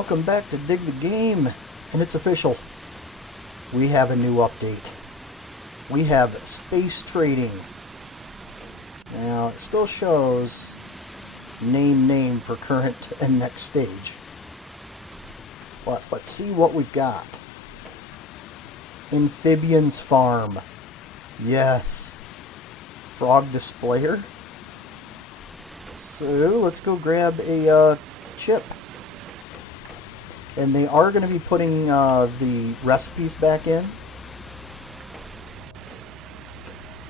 welcome back to Dig the Game, and it's official. We have a new update. We have space trading. Now, it still shows name for current and next stage. But let's see what we've got. Amphibians Farm. Yes. Frog displayer. So, let's go grab a chip. And they are going to be putting the recipes back in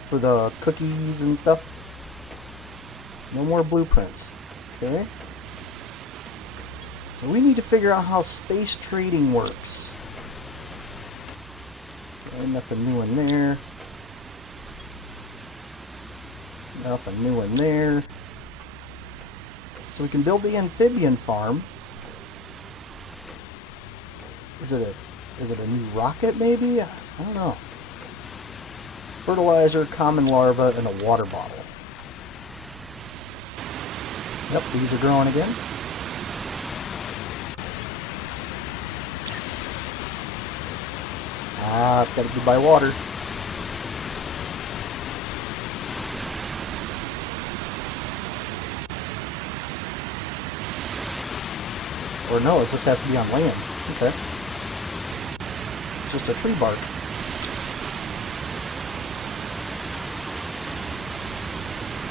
for the cookies and stuff. No more blueprints. Okay. We need to figure out how space trading works. Okay, nothing new in there. Nothing new in there. So we can build the amphibian farm. Is it a new rocket maybe? I don't know. Fertilizer, common larva, and a water bottle. Yep, these are growing again. Ah, it's got to be by water. Or no, it just has to be on land. Okay. It's just a tree bark.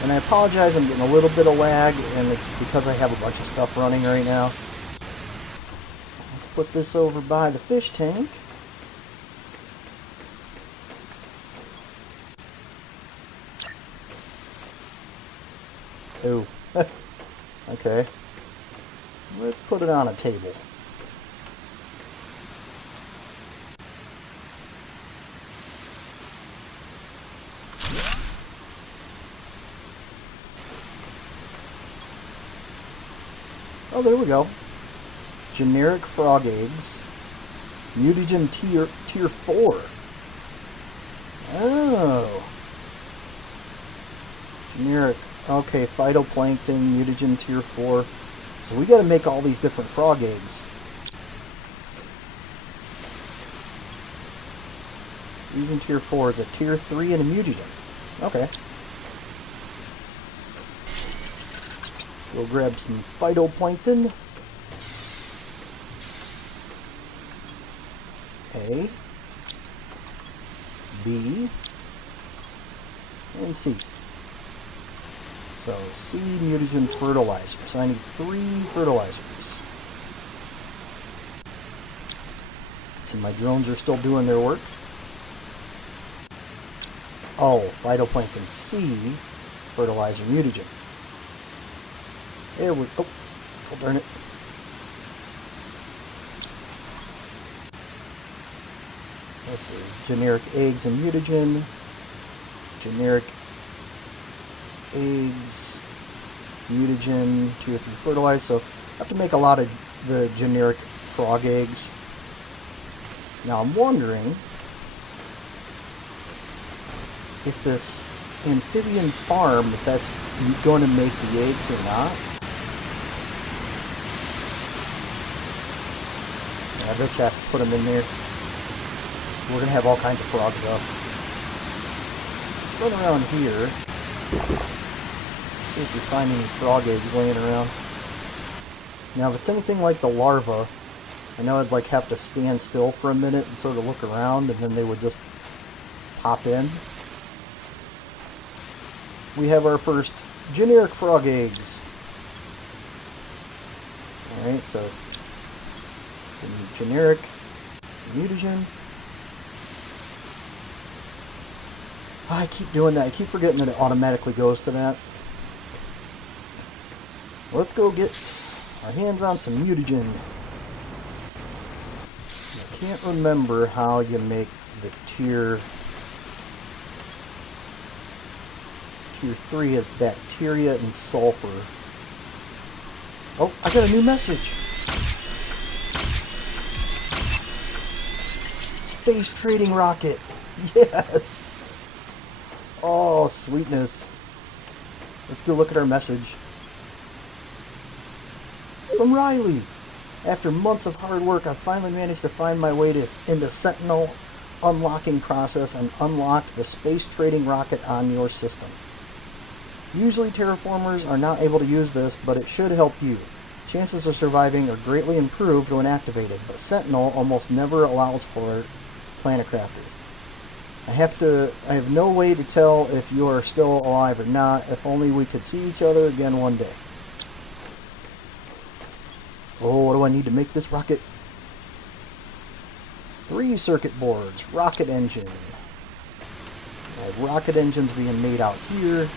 And I apologize, I'm getting a little bit of lag, and it's because I have a bunch of stuff running right now. Let's put this over by the fish tank. Oh, okay. Let's put it on a table. Oh, there we go. Generic frog eggs. Mutagen tier 4. Oh. Generic. Okay, phytoplankton, mutagen tier 4. So we gotta make all these different frog eggs. Mutagen tier 4 is a tier 3 and a mutagen. Okay. We'll grab some phytoplankton. A, B, and C. So C, mutagen fertilizer. So I need 3 fertilizers. So my drones are still doing their work. Oh, phytoplankton C, fertilizer mutagen. There we go. Oh, darn it. Let's see. Generic eggs and mutagen. Generic eggs, mutagen, 2 or 3 fertilizer. So I have to make a lot of the generic frog eggs. Now I'm wondering if this amphibian farm, if that's going to make the eggs or not. I bet you have to put them in there. We're going to have all kinds of frogs up. Let's run around here. See if we find any frog eggs laying around. Now if it's anything like the larva, I know I'd have to stand still for a minute and sort of look around, and then they would just pop in. We have our first generic frog eggs. Alright, so generic mutagen. I keep doing that. I keep forgetting that it automatically goes to that. Let's go get our hands on some mutagen. I can't remember how you make the tier 3 has bacteria and sulfur. Oh, I got a new message. Space trading rocket. Yes. Oh, sweetness. Let's go look at our message. From Riley. After months of hard work, I've finally managed to find my way into Sentinel unlocking process and unlock the space trading rocket on your system. Usually terraformers are not able to use this, but it should help you. Chances of surviving are greatly improved when activated, but Sentinel almost never allows for planet crafters. I have no way to tell if you are still alive or not. If only we could see each other again one day. Oh, what do I need to make this rocket? 3 circuit boards, rocket engine. I have rocket engines being made out here.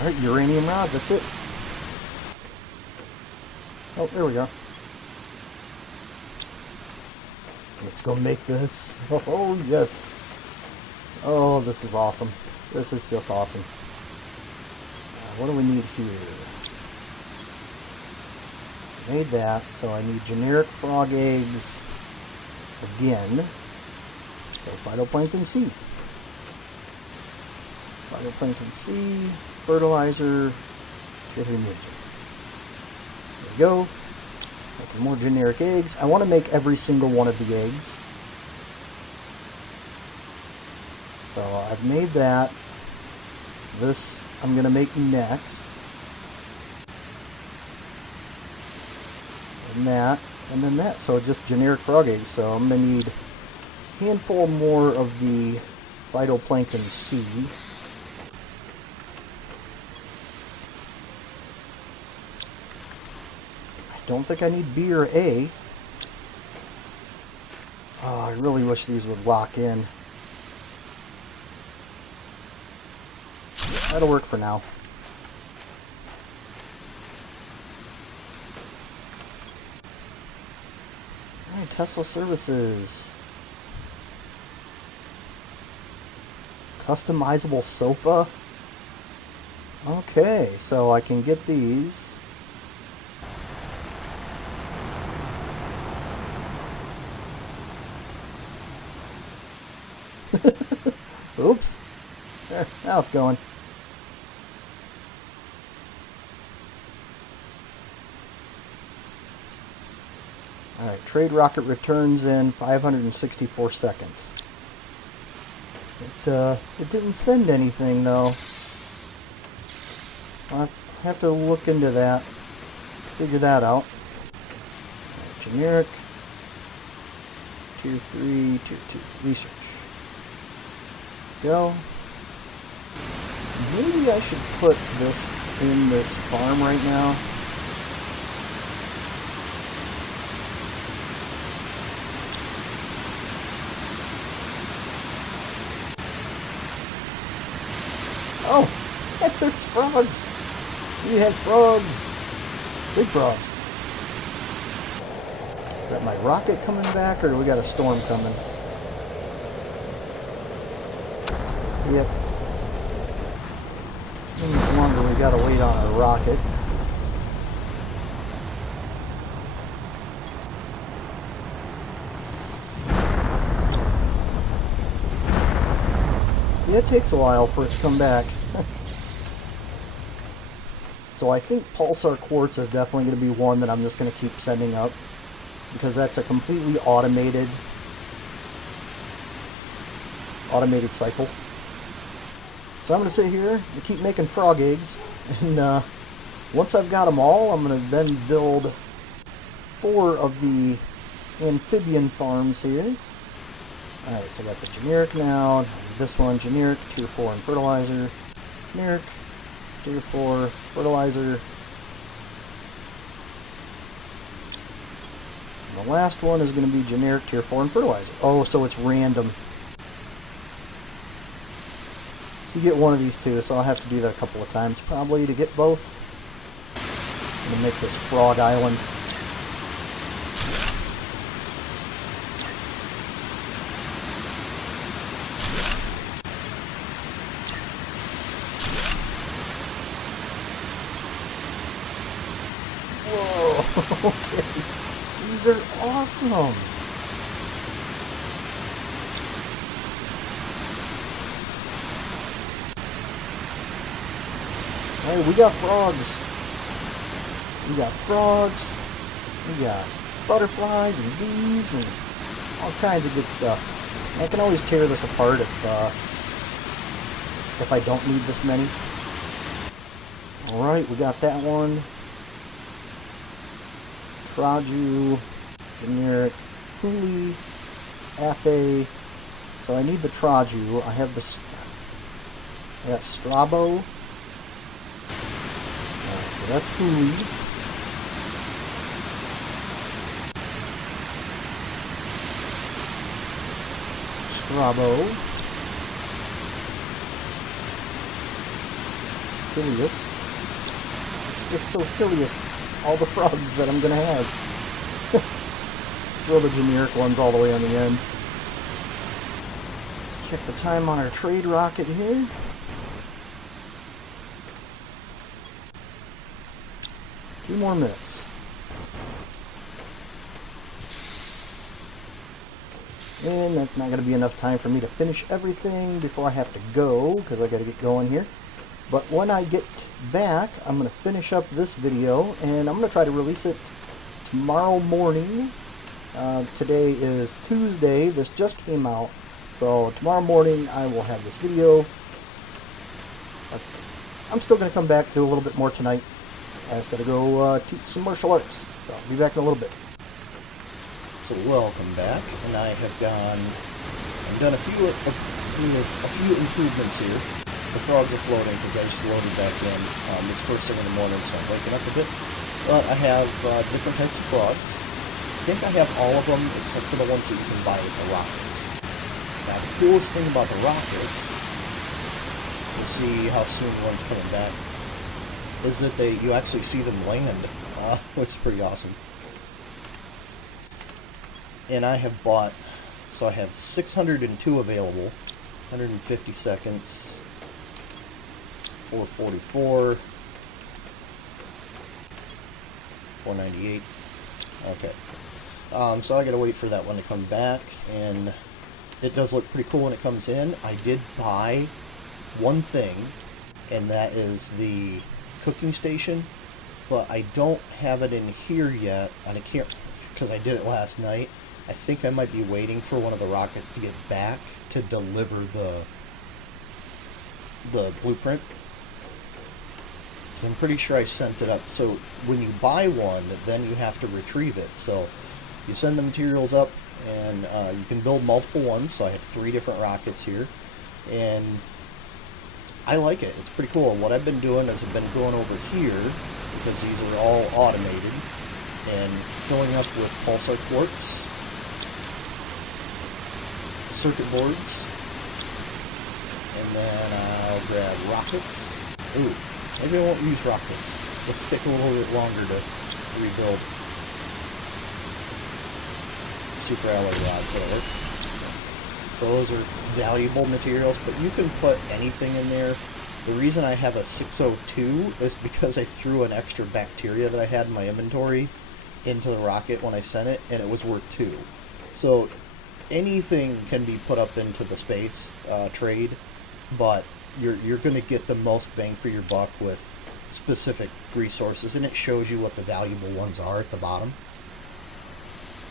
Alright, uranium rod, that's it. Oh, there we go. Let's go make this. Oh, yes. Oh, this is awesome. This is just awesome. What do we need here? Made that, so I need generic frog eggs again. So phytoplankton C. Phytoplankton C, fertilizer, get in. There we go. Making more generic eggs. I want to make every single one of the eggs. So I've made that. This I'm going to make next. And that. And then that. So just generic frog eggs. So I'm going to need a handful more of the phytoplankton C. Don't think I need B or A. Oh, I really wish these would lock in. That'll work for now. Alright, Tesla services. Customizable sofa. Okay, so I can get these. Oops. There, now it's going. Alright, trade rocket returns in 564 seconds. It didn't send anything though. I'll have to look into that. Figure that out. Right, generic. Tier 3, Tier 2. Research. Go. Maybe I should put this in this farm right now. Oh, there's frogs. We have frogs. Big frogs. Is that my rocket coming back, or do we got a storm coming? Yep. How much longer we gotta wait on our rocket? Yeah, it takes a while for it to come back. So I think pulsar quartz is definitely going to be one that I'm just going to keep sending up, because that's a completely automated cycle. So I'm going to sit here and keep making frog eggs, and once I've got them all, I'm going to then build 4 of the amphibian farms here. Alright, so I got the generic now, this one generic, tier 4 and fertilizer, generic, tier 4, fertilizer. And the last one is going to be generic, tier 4 and fertilizer. Oh, so it's random. So you get one of these two, so I'll have to do that a couple of times probably to get both. I'm going to make this frog island. Whoa, okay. These are awesome. Hey, we got frogs. We got frogs. We got butterflies and bees and all kinds of good stuff. And I can always tear this apart if I don't need this many. Alright, we got that one. Traju, generic, Huli, Afe. So I need the Traju. I have this. I got Strabo. So that's Huli. Strabo. Silius. It's just so Silius. All the frogs that I'm gonna have. Throw the generic ones all the way on the end. Let's check the time on our trade rocket here. Few more minutes. And that's not going to be enough time for me to finish everything before I have to go, because I got to get going here. But when I get back, I'm going to finish up this video, and I'm going to try to release it tomorrow morning. Today is Tuesday. This just came out. So tomorrow morning I will have this video. I'm still going to come back, do a little bit more tonight. I just got to go teach some martial arts. So I'll be back in a little bit. So welcome back, and I've done a few improvements here. The frogs are floating because I just loaded back in. It's first thing in the morning, so I'm waking up a bit. But I have different types of frogs. I think I have all of them except for the ones that you can buy with the rockets. Now the coolest thing about the rockets, we'll see how soon one's coming back, is that you actually see them land, which is pretty awesome. And I have bought, so I have 602 available, 150 seconds, 444, 498. Okay. So I gotta wait for that one to come back, and it does look pretty cool when it comes in. I did buy one thing, and that is the cooking station, but I don't have it in here yet, and I can't, because I did it last night. I think I might be waiting for one of the rockets to get back to deliver the blueprint. I'm pretty sure I sent it up. So when you buy one, then you have to retrieve it. So you send the materials up, and you can build multiple ones. So I have 3 different rockets here, and I like it. It's pretty cool. What I've been doing is I've been going over here, because these are all automated, and filling up with pulsar quartz, circuit boards, and then I'll grab rockets. Ooh, maybe I won't use rockets. Let's take a little bit longer to rebuild. Super alloy rods there. Those are valuable materials, but you can put anything in there. The reason I have a 602 is because I threw an extra bacteria that I had in my inventory into the rocket when I sent it, and it was worth 2. So anything can be put up into the space trade, but you're going to get the most bang for your buck with specific resources, and it shows you what the valuable ones are at the bottom.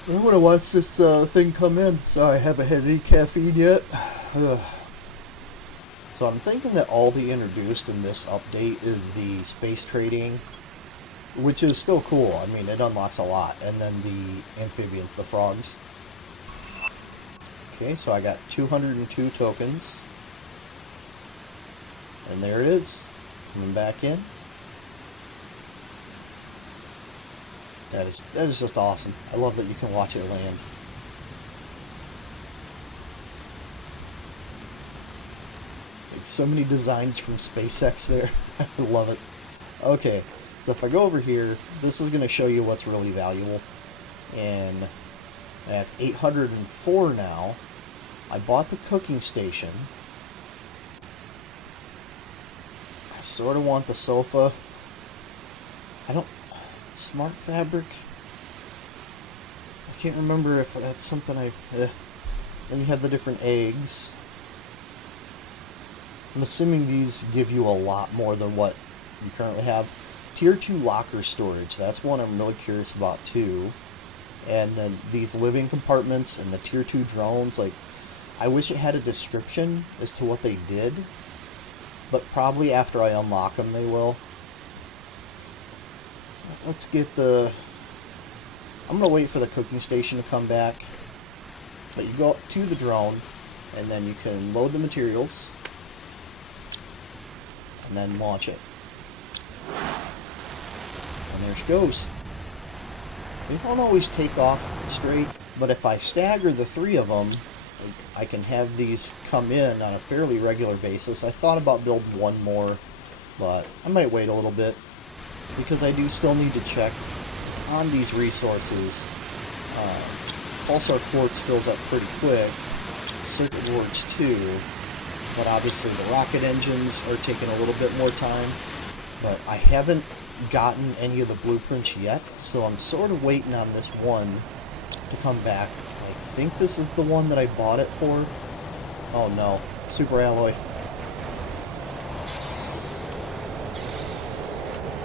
I'm going to watch this thing come in. Sorry, I haven't had any caffeine yet. Ugh. So I'm thinking that all they introduced in this update is the space trading, which is still cool. I mean, it unlocks a lot. And then the amphibians, the frogs. Okay, so I got 202 tokens. And there it is. Coming back in. That is just awesome. I love that you can watch it land. Like, so many designs from SpaceX there. I love it. Okay, so if I go over here, this is going to show you what's really valuable. And I have 804 now. I bought the cooking station. I sort of want the sofa. I don't... Smart fabric. Can't remember if that's something I... Then you have the different eggs. I'm assuming these give you a lot more than what you currently have. Tier 2 locker storage, that's one I'm really curious about too. And then these living compartments and the Tier 2 drones, like, I wish it had a description as to what they did. But probably after I unlock them they will. Let's get the... I'm going to wait for the cooking station to come back. But you go to the drone, and then you can load the materials, and then launch it. And there she goes. They don't always take off straight, but if I stagger the 3 of them, I can have these come in on a fairly regular basis. I thought about building one more, but I might wait a little bit, because I do still need to check on these resources. Pulsar quartz fills up pretty quick, circuit boards too, but obviously the rocket engines are taking a little bit more time. But I haven't gotten any of the blueprints yet, so I'm sort of waiting on this one to come back. I think this is the one that I bought it for. Oh no, super alloy.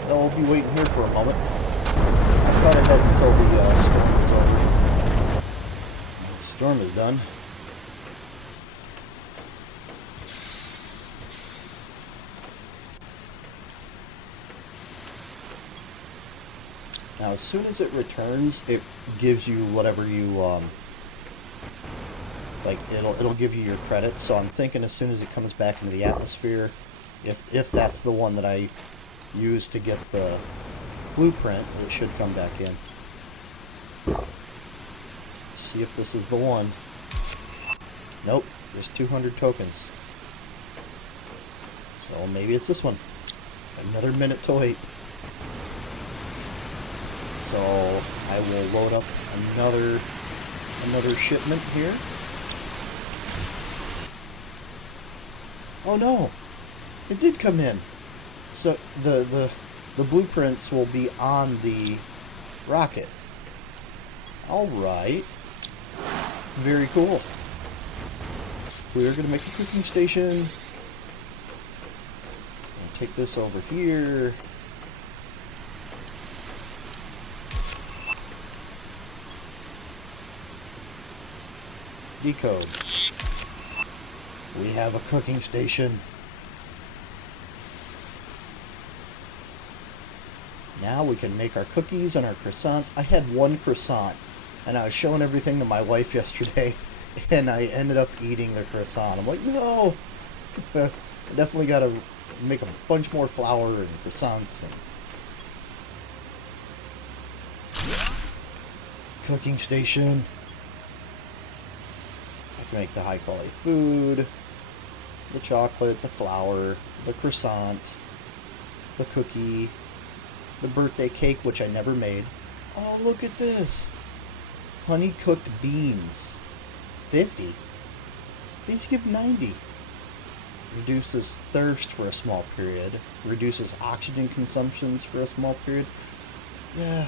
Well, we'll be waiting here for a moment. I thought ahead until the storm is over. The storm is done. Now, as soon as it returns, it gives you whatever you like. It'll give you your credits. So I'm thinking as soon as it comes back into the atmosphere, if that's the one that I use to get the blueprint, it should come back in. Let's see if this is the one. Nope, there's 200 tokens. So maybe it's this one. Another minute to wait. So I will load up another shipment here. Oh no, it did come in. So the blueprints will be on the rocket. All right, very cool. We're gonna make a cooking station. I'll take this over here. Decode. We have a cooking station. Now we can make our cookies and our croissants. I had one croissant, and I was showing everything to my wife yesterday, and I ended up eating the croissant. I'm like, no! I definitely got to make a bunch more flour and croissants. And cooking station. Make the high quality food, the chocolate, the flour, the croissant, the cookie, the birthday cake, which I never made. Oh, look at this. Honey cooked beans. 50. These give 90. Reduces thirst for a small period. Reduces oxygen consumptions for a small period. Yeah.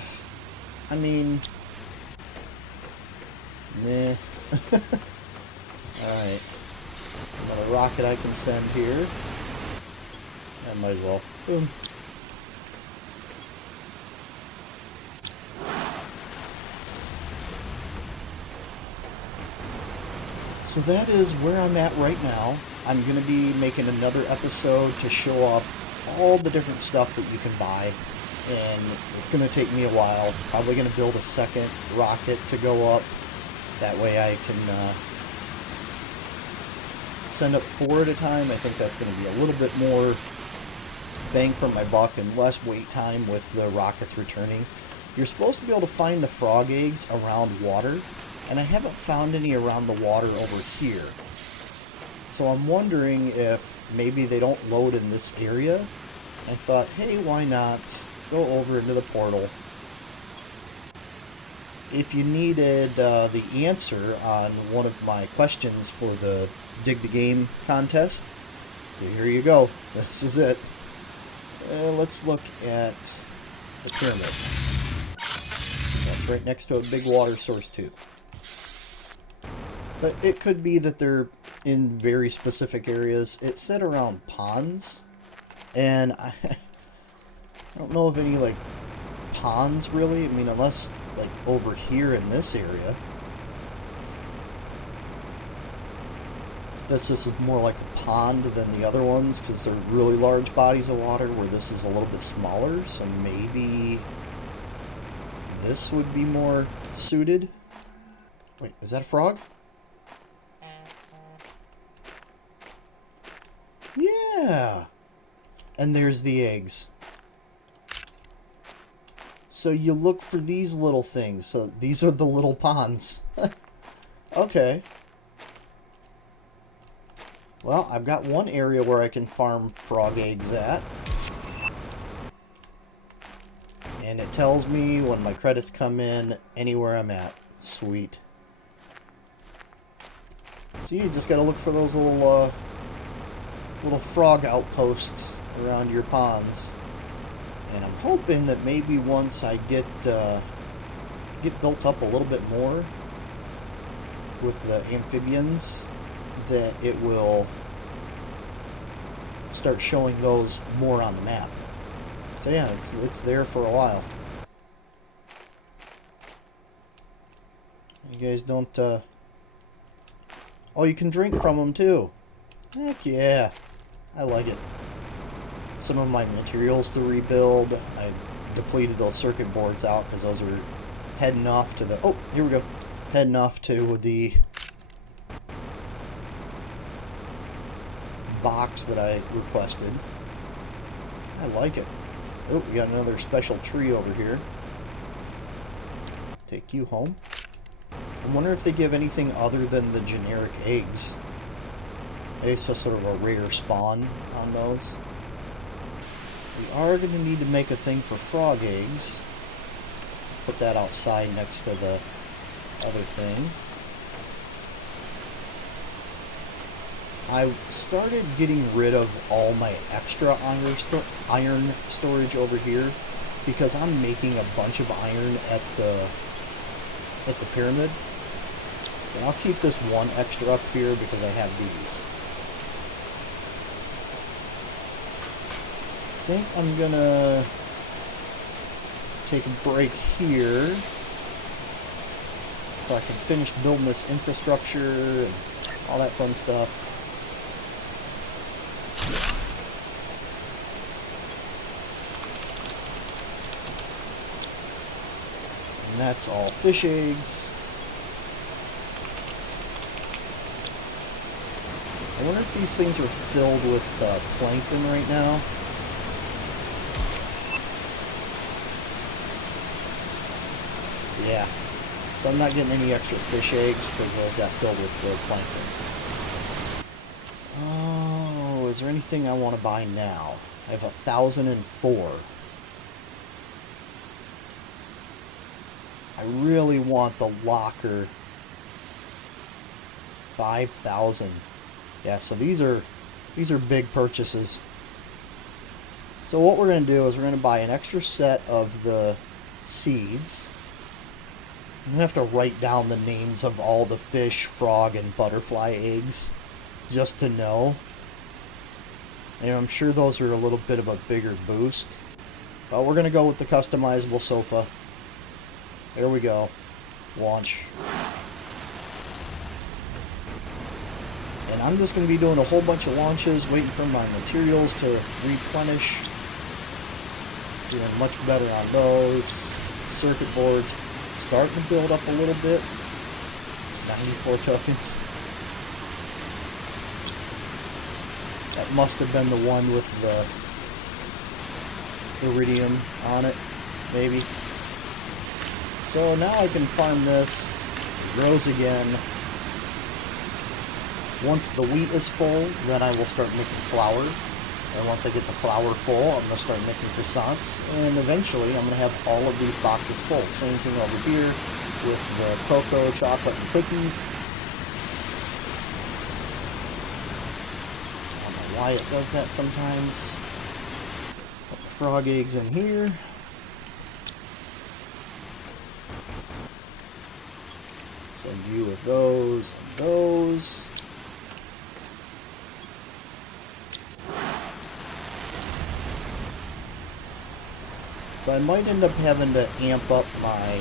I mean, meh. Alright, another rocket I can send here. I might as well. Boom. So that is where I'm at right now. I'm going to be making another episode to show off all the different stuff that you can buy. And it's going to take me a while. Probably going to build a second rocket to go up. That way I can send up 4 at a time. I think that's going to be a little bit more bang for my buck and less wait time with the rockets returning. You're supposed to be able to find the frog eggs around water, and I haven't found any around the water over here. So I'm wondering if maybe they don't load in this area. I thought, hey, why not go over into the portal. If you needed the answer on one of my questions for the Dig the Game contest, here you go. This is it. Let's look at the pyramid. That's right next to a big water source too. But it could be that they're in very specific areas. It said around ponds, and I don't know of any like ponds really. I mean, unless like over here in this area. This is more like a pond than the other ones because they're really large bodies of water, where this is a little bit smaller, so maybe this would be more suited. Wait, is that a frog? Yeah! And there's the eggs. So you look for these little things. So these are the little ponds. Okay. Well, I've got one area where I can farm frog eggs at. And it tells me when my credits come in anywhere I'm at. Sweet. So you just gotta look for those little frog outposts around your ponds. And I'm hoping that maybe once I get built up a little bit more with the amphibians, that it will start showing those more on the map. So yeah, it's there for a while. You guys don't oh, you can drink from them too. Heck yeah, I like it. Some of my materials to rebuild, I depleted those circuit boards out because those are heading off to the, oh, here we go, heading off to the box that I requested. I like it. Oh, we got another special tree over here. Take you home. I wonder if they give anything other than the generic eggs. Maybe it's just sort of a rare spawn on those. We are going to need to make a thing for frog eggs. Put that outside next to the other thing. I started getting rid of all my extra iron storage over here because I'm making a bunch of iron at the pyramid. And I'll keep this one extra up here because I have these. I think I'm gonna take a break here so I can finish building this infrastructure and all that fun stuff. And that's all fish eggs. I wonder if these things are filled with plankton right now. Yeah. So I'm not getting any extra fish eggs because those got filled with plankton. Oh, is there anything I want to buy now? I have 1,004. I really want the locker. 5,000. Yeah, so these are big purchases. So what we're going to do is we're going to buy an extra set of the seeds. I'm going to have to write down the names of all the fish, frog, and butterfly eggs just to know. And I'm sure those are a little bit of a bigger boost. But we're going to go with the customizable sofa. There we go. Launch. And I'm just going to be doing a whole bunch of launches, waiting for my materials to replenish. Doing much better on those. Circuit boards starting to build up a little bit. 94 tokens. That must have been the one with the iridium on it, maybe. So now I can farm this. It grows again. Once the wheat is full, then I will start making flour. And once I get the flour full, I'm going to start making croissants. And eventually, I'm going to have all of these boxes full. Same thing over here with the cocoa, chocolate, and cookies. I don't know why it does that sometimes. Put the frog eggs in here. with those and those. So I might end up having to amp up my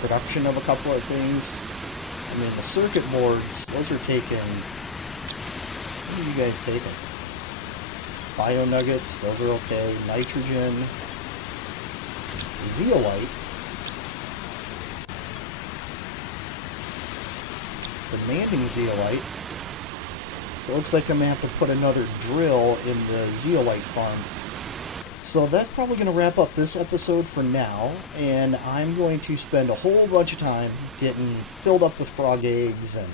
production of a couple of things. I mean, the circuit boards, those are taking... What are you guys taking? Bio nuggets, those are okay. Nitrogen. Zeolite. Demanding zeolite. So it looks like I'm going to have to put another drill in the zeolite farm. So that's probably going to wrap up this episode for now, and I'm going to spend a whole bunch of time getting filled up with frog eggs and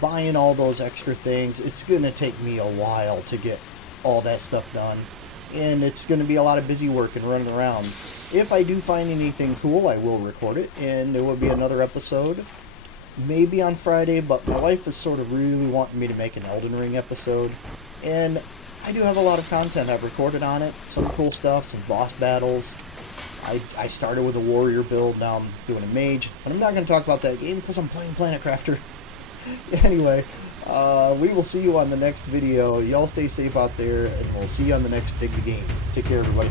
buying all those extra things. It's going to take me a while to get all that stuff done, and it's going to be a lot of busy work and running around. If I do find anything cool, I will record it, and there will be another episode, maybe on Friday, but my wife is sort of really wanting me to make an Elden Ring episode, and I do have a lot of content I've recorded on it, some cool stuff, some boss battles. I started with a warrior build, now I'm doing a mage, but I'm not going to talk about that game because I'm playing Planet Crafter. Anyway, we will see you on the next video. Y'all stay safe out there, and we'll see you on the next Dig the Game. Take care, everybody.